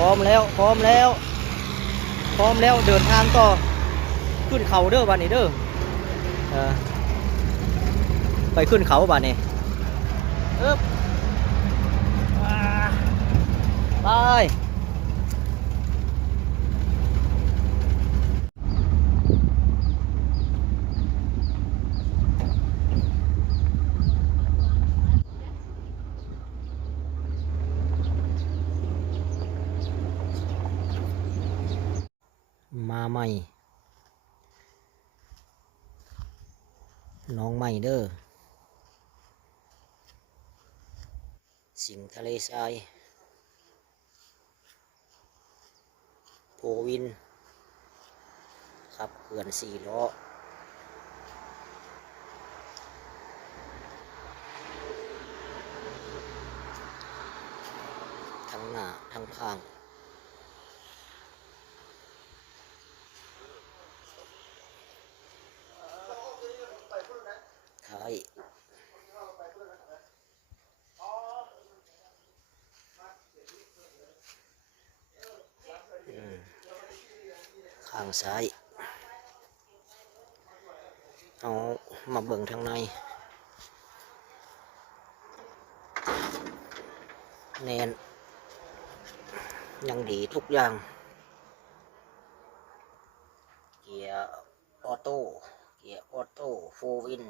พร้อมแล้วพร้อมแล้วพร้อมแล้วเดินทางต่อขึ้นเขาเด้อบ้านนี้เด้อไปขึ้นเขาบ้านนี้อึ๊บไปมาใหม่น้องใหม่เด้อสิงห์ทะเลทรายโพวินครับเขื่อน4 ล้อทั้งหน้าทั้งข้างท้ายข้างซ้ายเอามาเบิ่งทางในแน่นยังดีทุกอย่างเกียร์ออโต้เกียร์ออโต้โฟวิน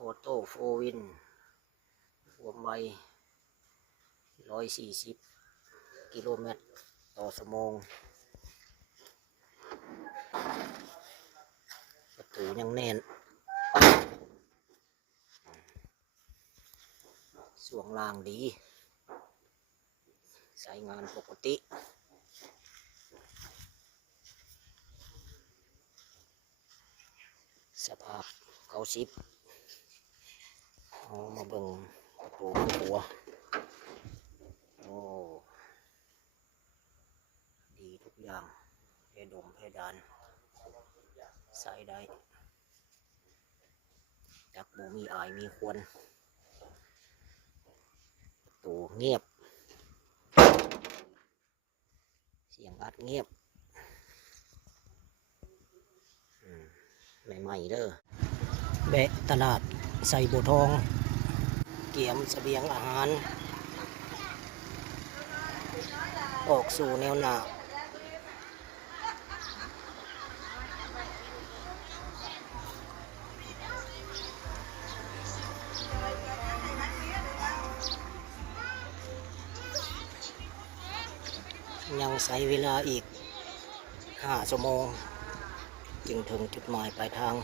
ออโต้โฟวินความไว140 กิโลเมตรต่อชั่วโมงประตูยังแน่นส่วงล่างดีใช้งานปกติสภาพ90เอามาเบิ่งประตูหัวโอ้ดีทุกอย่างเพดมเพดานใส่ได้จักบ่มีอายมีควรประตูเงียบเสียงอัดเงียบใหม่ๆเด้อแบะตลาดใส่บัวทองเกี่ยมเสบียงอาหารออกสู่แนวหน้ายังใช้เวลาอีก5 ชั่วโมงจึงถึงจุดหมายปลายทาง